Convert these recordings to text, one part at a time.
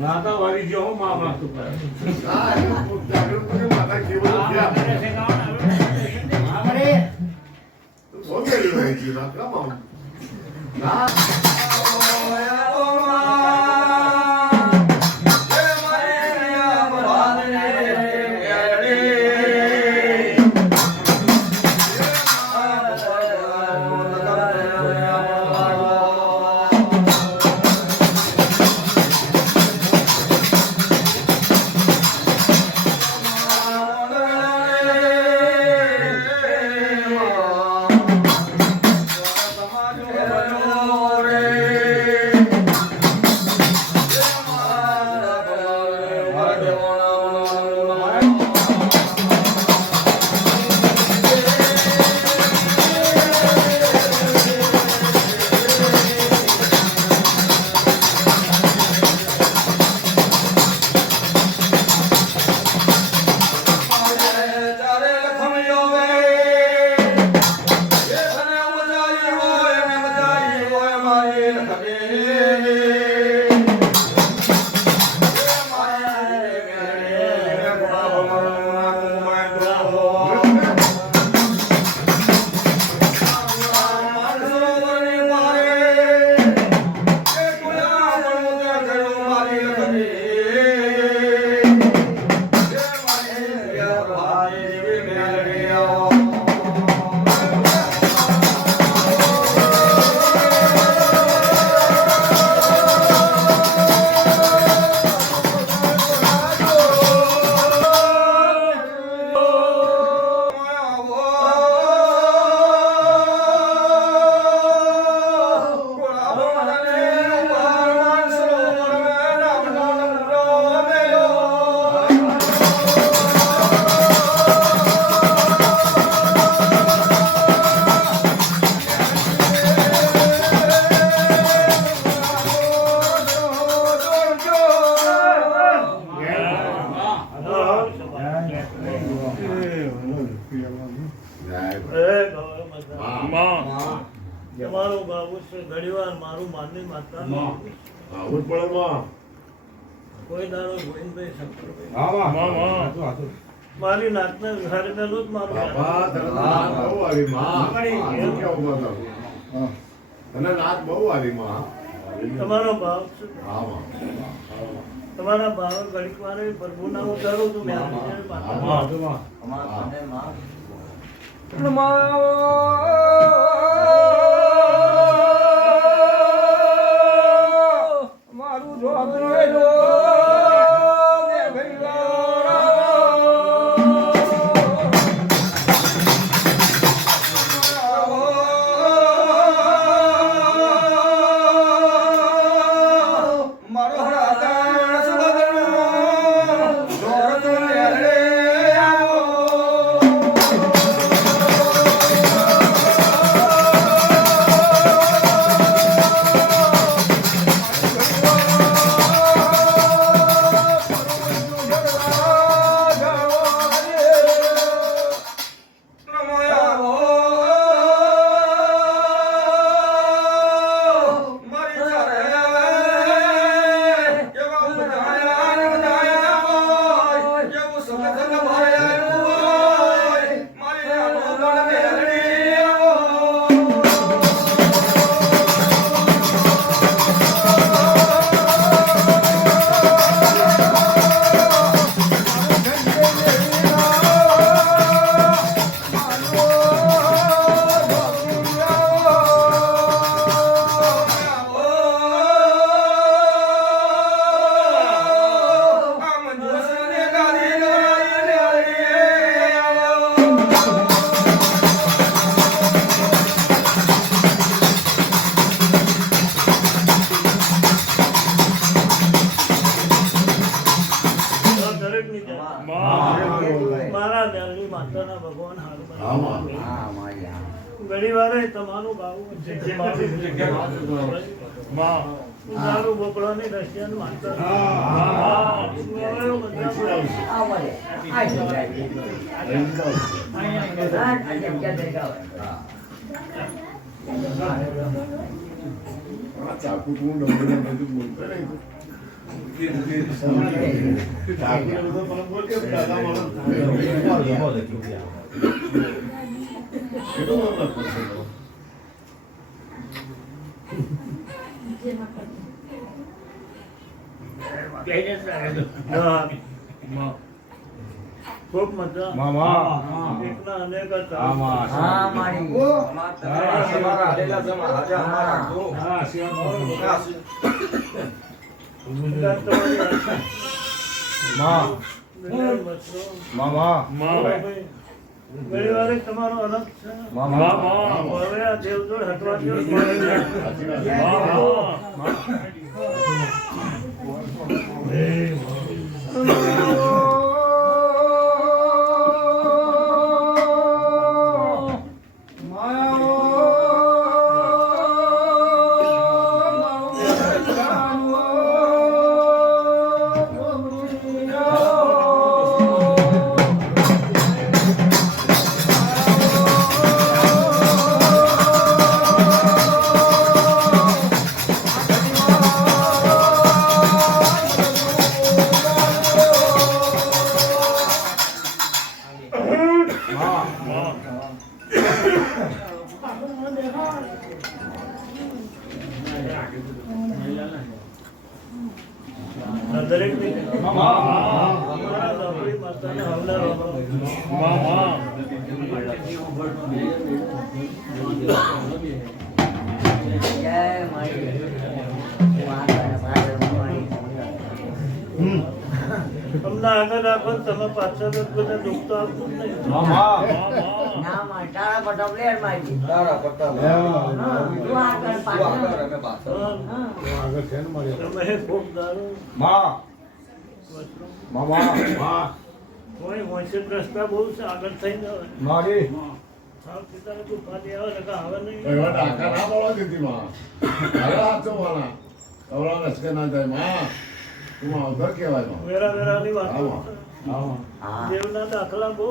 નાતા વાળી ગયો હો મામા તું કરે હા એ જાગૃત કરે માતા કેવું ગયા આપણે તું બહુ ગયો હે જીવા કમ ના મારી નાતના ઘરે નલો જ મારું તને નાત બહુ આવી માં તમારો ભાવ તમારા ભાવ ઘડીક વારે પ્રભુના હું કરું છું મારું જો ઘણી વાર તમારું ગાવું મારું બોકડાની રશિયન માતા ચાકુ તું ડબલ બધું બોલતો નહીં ખૂબ મજા એકના અનેક ઘણી વાર તમારો અલગ છે હવે આ દેવજોડ દરેક માતાને હવનાર તમને આગળ રાખો તમે પાછળ બધા દુખતો આપતું નહીં તમે ખૂબ દારૂ કોઈ હોંશે રસ્તા બહુ છે આગળ થઈને આવે પિતાને તું ફાટી આવે ને આવે નહીં ડાકા ના બોલવા દીધી માં હાથો વાળા અવળા નસકે ના જાય માં તું અવધર કહેવાય વેરા વેરાની વાત દેવના દાખલા બહુ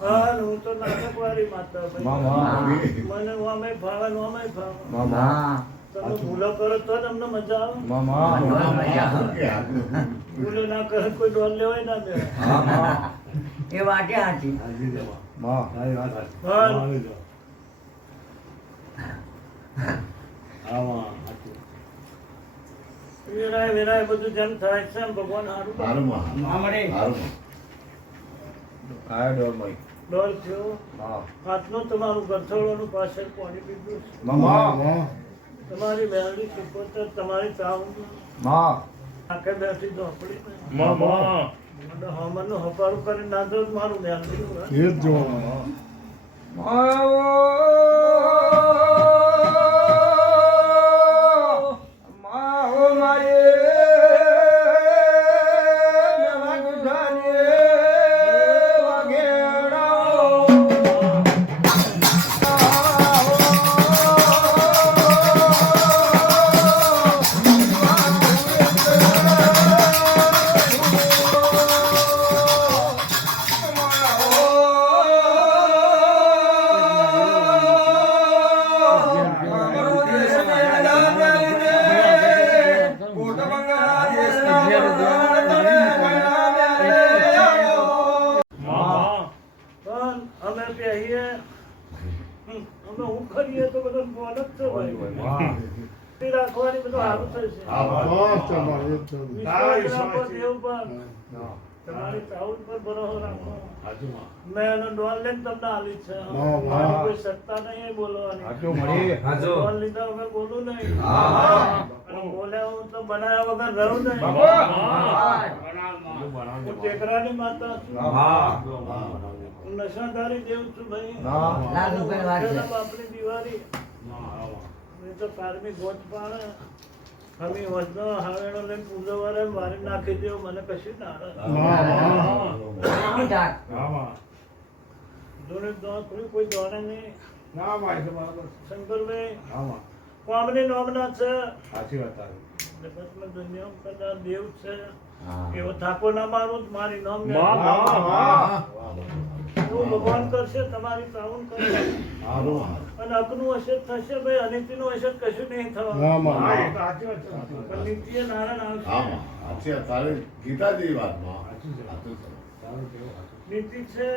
હા હું તો નાટક વાળી માતા મને વામે ફાવે વામે ફાવે તમે ભૂલો કરો તો જ અમને મજા આવે ભૂલો ના કરે કોઈ ડોલ લેવાય ના દે એ વાટે હાથી વિનાય વિનાય બધું જેમ થાય છે એમ ભગવાન સારું ડોલ થયો હાથનું તમારું ગરથોડોનું પાછળ પાણી પીધું તમારી બેલની સુપોતર તમારી ચાઉંડ આખે બેઠી ઝોપડી હમણનું હપારું કરી નાખો મારું બેલની રાખવાની બધું સારું થશે તમારી ચાઉડ પર ભરોસો રાખો મેં એનો ડોલ લઈને તમને આલી છે કોઈ સત્તા નહીં બોલવાની ડોલ લીધા વગર બોલું નહીં બોલ્યા હું તો બનાવ્યા વગર રહું નહીં હું ટેકરાની માતા છું નશાધારી દેવ છું ભાઈ બાપની દિવાળી તો કારમી ગોત પાડે હમી વજનો હાવેણો લઈને પૂજવારે મારી નાખી દેવો મને કશું ના જોડે કોઈ દોડે નહીં. ના ભાઈ તો બરાબર. શંકરભાઈ હા કોમની નોમના છે સાચી વાત તારી. જગતમાં દુનિયા કદાચ દેવ છે હા. એવો થાકો ના મારું મારી નોમ ને વાહ, વાહ, વાહ. એવું ભગવાન કરશે તમારી પ્રાઉન કરશે હારું, હારું. અને હકનું હશે થશે ભાઈ અનિતિનું હશે કશું નહીં થવાનું હા, એ તો સાચી વાત છે, સાચી વાત. પણ નીતિએ નારાયણ હા, આવશે સાચી વાત. તારે ગીતાજી વાતમાં સાચી છે. સાચું છે. સારું કેવું સાચું. નીતિ છે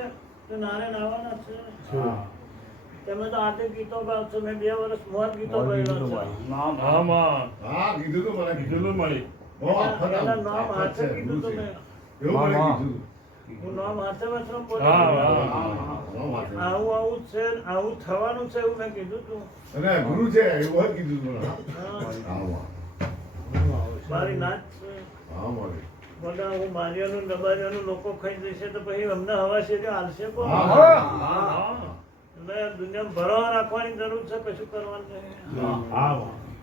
તો નારાયણ આવવાના છે હા. તમે તો આટે ગીતો ગાવ છો મેં 2 વર્ષ મોત ગીતો મોત ગીતો ગાયેલા ગાય. છે હા માં. હા, કીધું તું મને કીધું મળી. બહુ આફત એના આમ, નામ આફત હાથે છે, કીધું ગુરુ તું છે. મેં એવું મને હા, કીધું. હું નામ હાથે વસરો હા, હા, હા, નામ હાથે. આવું આવું છે આવું થવાનું છે એવું મેં કીધું તું અને ગુરુ છે એવું જ કીધું તું મને. હા. હા, વાહ. મારી નાચ છે હા, મળે. બધા હું મારિયાનું ડબારિયાનું લોકો ખાઈ જશે તો પછી અમને હવા છે હાલશે કોણ હા, હા. એટલે દુનિયામાં ભરોહા રાખવાની જરૂર છે કશું કરવાનું નહીં હા.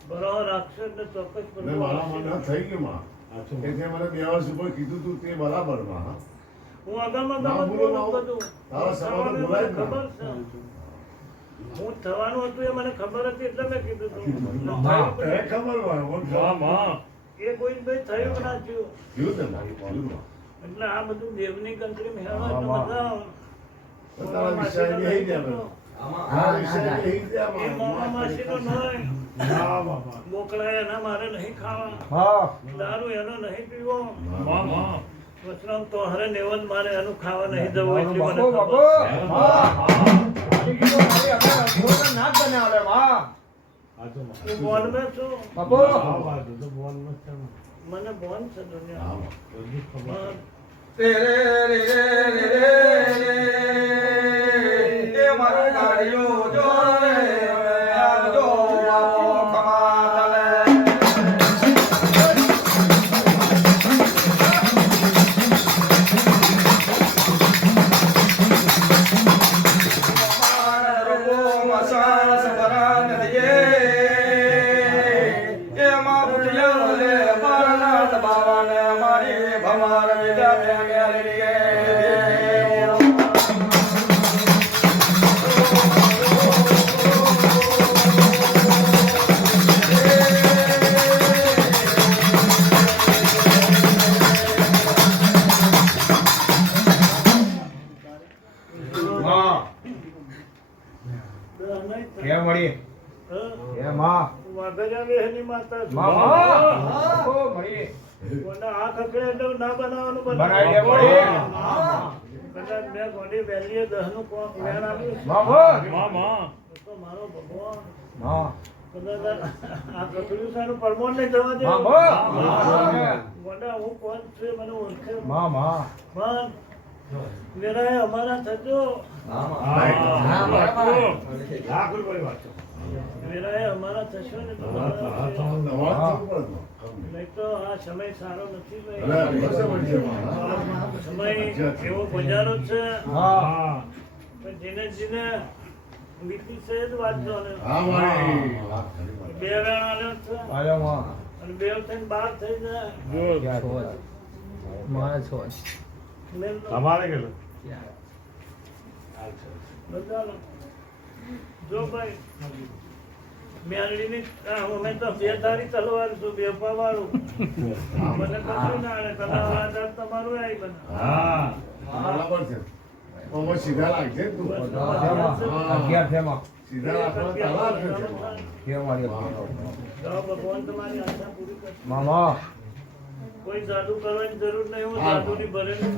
ભરોહા રાખશો એટલે ચોક્કસ અને બધું મારા આવશે. મનમાં થઈ ગયું માં. સાચું. કે તે મને 2 વર્ષ ઉપર કીધું તું તે બરાબર માં. હું અગામ ના અગામ બોલો બોલું બાબુ. બધું તારા સવાલ થવાનું એ બોલાય મને જ ના. ખબર છે હું થવાનું હતું એ મને ખબર હતી એટલે મેં કીધું હતું હા, તને ખબર હોય, મને ખબર. હા માં. એ કોઈ ભાઈ થયું ના થયું કીધું તે માં, કીધું માં. એટલે આ બધું દેવની કંટ્રી મેળવો હા, એટલે વાહ. બધા તો તારા વિષય બેહી ગયા મને. હા, વિષય બેહી ગયા એ માં. મામા માસીનો નોય હા બાપા. બોકડા એના મારે નહીં ખાવા હા. દારૂ એનો નહીં પીવો માં, માં. વસરામ તો હરે નેવદ મારે એનું ખાવા નહીં જવું એટલી મને બાપુ, ખબર બાપુ. છે. હા. આની કીધું મારી અમે ઘોડો નાચ બનાવડે માં. હું બોનમાં છું બાપુ. મને બોન છે હા, દુનિયા માં. પણ તેરે રે રે રે રે રે. એ મારો ગાડીઓ જો રે આવજો બાપુ ખમાતલે. નહીં થાય. હા? વાઘરિયા વેહની માતા છું. કોને આ ખકડે એટલે ના બનાવવાનું બનાવી દે બનાવ. પડી. કદાચ મેં ગોડી વહેલીએ 10 નું કોક વેણ આપ્યું છે. તો મારો ભગવાન કદાચ આ કકડ્યું છે એનું પરમોન નહીં થવા દે. ગોડા હું કોણ છું એ મને ઓળખે. પણ વેરાએ અમારા થજો. વેરાએ અમારા થશો ને તો મારા થશે. તમારે કેવું પડે માં? નહીં તો આ સમય સારો નથી ભાઈ. અરે, બસ જ છે માં. સમય એવો બજારો છે પણ જેને જેને વીતી છે જ વાંચજો ને. હા, મારી વાત ખરી વાત. 2 વેણ આલ્યો છે અને 2 થઈને 12 થઈ જાય. મેં તો તમારે કેટલું? બધાનો. જો ભાઈ મેલડીની અમે તો 2 ધારી તલવાર છું 2 પાવાળું. મને કશું ના આવે તમારું આધાર તમારું આવી બને. હા. બરાબર છે. પણ સીધા લાગશે ને તું. સીધા રાખવા તારા હાથે છે માં. તો ભગવાન તમારી આશા પૂરી કરશે. કોઈ જાદુ કરવાની જરૂર નહીં. હું હા. જાદુની ભરેલી છું.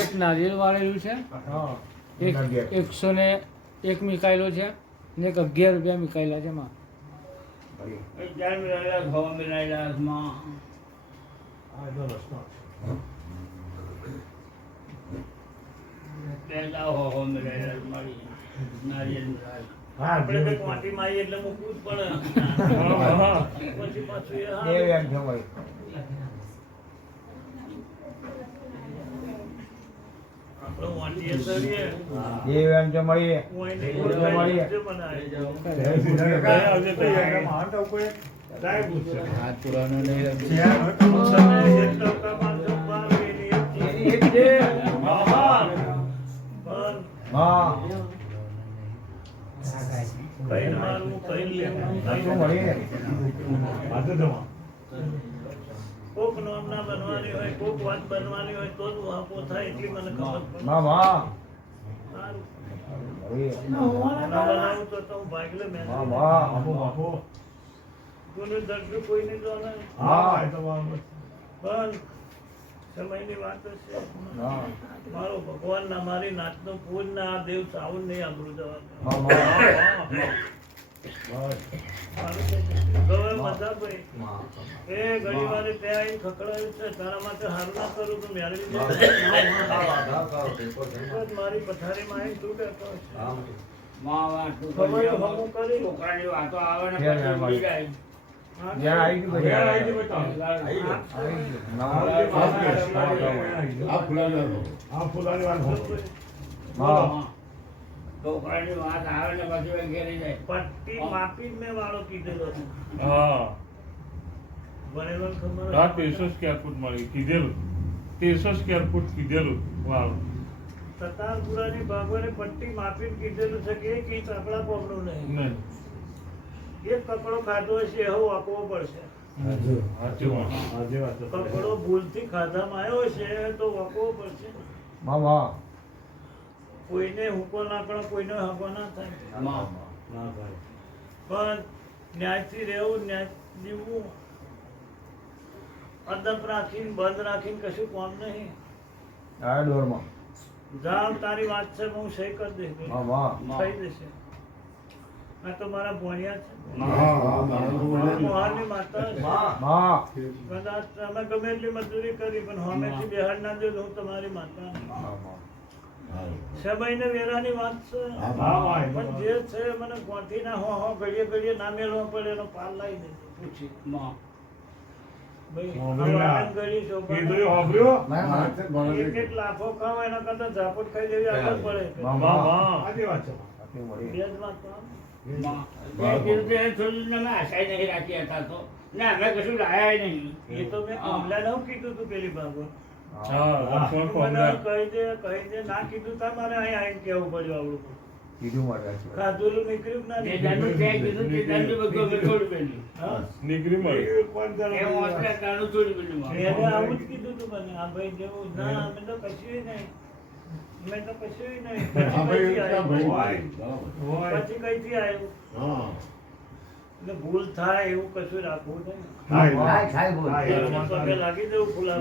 એક નારિયેળ વાળેલું છે એક 101 મીકાયેલો છે ને એક 11 રૂપિયા મીકાયેલા છે એમાં જ્ઞાન મિલાયેલા ભવ મિલાયેલા હાથમાં. પહેલા હો મિલાયેલા મારી નારિયેળ મિલાયેલા. આપણે તો ક્વોન્ટીમાં આવીએ એટલે મૂકવું જ પડે. પછી પાછું એ હા. આપણે વાંટીએ સરીએ. દેવ એમ છે મળીએ હું એની બોલો મળીએ. જે બનાવે. હાથ પુરાનો નહીં તમે એક ટકા મારશો, 12 એની એક છે. એની એક છે પણ હા કઈ મારવું, કઈ લેવું, શું મળીએ કોક નોમના બનવાની હોય, કોક વાત બનવાની હોય તો જ વાપો થાય એટલી મને ખબર પડે. હા હા સારું. મળીએ ના બનાવું તો હું ભાગલે મેં હા હા કોઈનું દર્શન કોઈને તો નહીં. પણ સમયની વાત છે. હા મારો ભગવાન ના મારી નાચનો પૂજ ના આ દેવ સાવન નહીં આબરૂ જવા. હા હવે મજા ભાઈ એ ઘણી વારે ત્યાં આવીને ખકડાયું છે તારા માટે હારું ના કરું તો મેળવી મારી પથારીમાં આવીને તું બેઠો છે. ખબર હમું કરી છોકરાની વાતો આવે ને ક્યાં પછી જાય ઉડી જાય. જ્યાં આવી ગયું પછી આ ફૂલાની હા છોકરાની વાત આવે ને પછી ઘેરી જાય. પટ્ટી માપી જ મેં વાળો કીધેલો હતો. હા બરાબર ખબર હા 1300 સ્ક્વેર ફૂટ મળી કીધેલું 1300 સ્ક્વેર ફૂટ કીધેલું વાળું સતારપુરાની ભાગોને પટ્ટી માપીને કીધેલું છે કે એક ઇંચ આપણા પગલું નહીં. નહીં એક કકડો ખાધો હશે એવો આપવો પડશે. સાચું વાત. કકડો ભૂલથી ખાધામાં આવ્યો છે તો વાપરવો પડશે. મામા કોઈને હુકો નાખણો કોઈને હકો ના થાય. પણ ન્યાયથી રહેવું, ન્યાય જીવવું, અદબ રાખીને બંધ રાખીને કશું કામ નહીં. આ ડોરમાં જાવ તારી વાત છે હું સહી કરી દઈશ. મામા થઈ જશે. આ તો મારા ભણ્યા છે. મોહનની માતા છે. માં કદાચ તમે ગમે એટલી મજૂરી કરી પણ સામેથી બેહાડ ના દો તો હું તમારી માતા નહીં. સમયને વેરાની વાત છે. પણ જે છે મને ગોઠી ના હો ઘડીએ ઘડીએ ના મેળવા પડે એનો પાર લાવી દેજો પૂછી ભાઈ આ ગળી છોકરા એક એક લાફો ખાવ એના કરતા ઝાપટ ખાઈ લેવી આગળ પડે. મામા બે જ વાત તો. મેં કીધું કે થોડી અમે આશાય નહીં રાખી હતા તો ને અમે કશું લાયા નહીં. એ તો મેં કમલાને કીધું તું પેલી બાબત હા મને કહી દે ના કીધું તા મારે અહીં આવીને કેવું પડ્યું આવડું. કીધું માટે ખાધુલું નીકળ્યું કે ના તે દાડનું ત્યાં કીધું તે દાડનું બધું અમે છોડી પેલું. હા? નીકળી મળી એ મોસલા દાડનું છોડી પેલું. એને આવું જ કીધું તું મને આ ભાઈ જેવું ના અમે તો કશું નહીં. મેં તો કશું નહીં. પછી કઈથી આવ્યું એટલે ભૂલ થાય એવું કશું રાખવું નહીં. પગે લાગી દેવું ફૂલા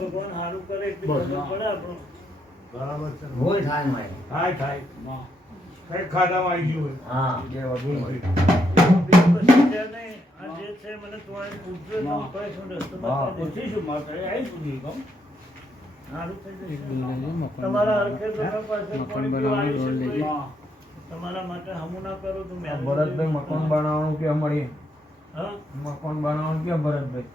ભગવાન સારું કરે એટલી ખબર પડે આપણું. ભૂલ થાય મારી હા જે વધુ બીજું કશું છે નહીં. આ જે છે મને તું આવીને પૂછજો તો હું કહીશ હું રસ્તો હા. બતાવી દઈશ. પૂછીશું મારે આવી પૂછી કહું. સારું થઈ જશે. તમારા હરખે તમે પાસે મકાન પાણી પીવા બનાવવાનું આવી રોડ છે લેજે. કોઈ? તમારા માટે હમું ના કરું તો મેં ભરતભાઈ મકાન બનાવવાનું કે મળીએ હા મકાન બનાવવાનું કે ભરતભાઈ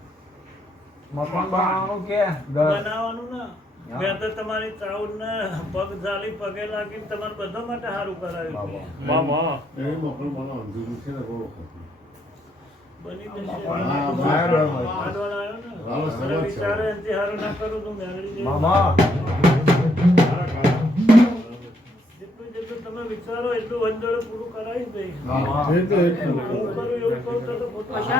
મકાન બનાવવાનું કે ઘર બનાવવાનું ના મેં તો તમારી ચાઉડ ને પગ ઝાલી પગે લાગીને તમારે બધા માટે સારું કરાવ્યું છે. મામા એ મોકલ બનાવવાનું જરૂર છે ને બહુ બની જશે. બરાબર. આડવાળ આવ્યો ને હા, મને સમજ છે. વિચારે એનાથી સારું ના કરું તો મેળવી જઈશ. મામા જેટલું જેટલું તમે વિચારો એટલું વંદળો પૂરું કરાવી દઈશ. મામા હું કરું એવું કહું તો ખોટું છે.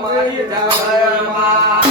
મારી ધાવળમાં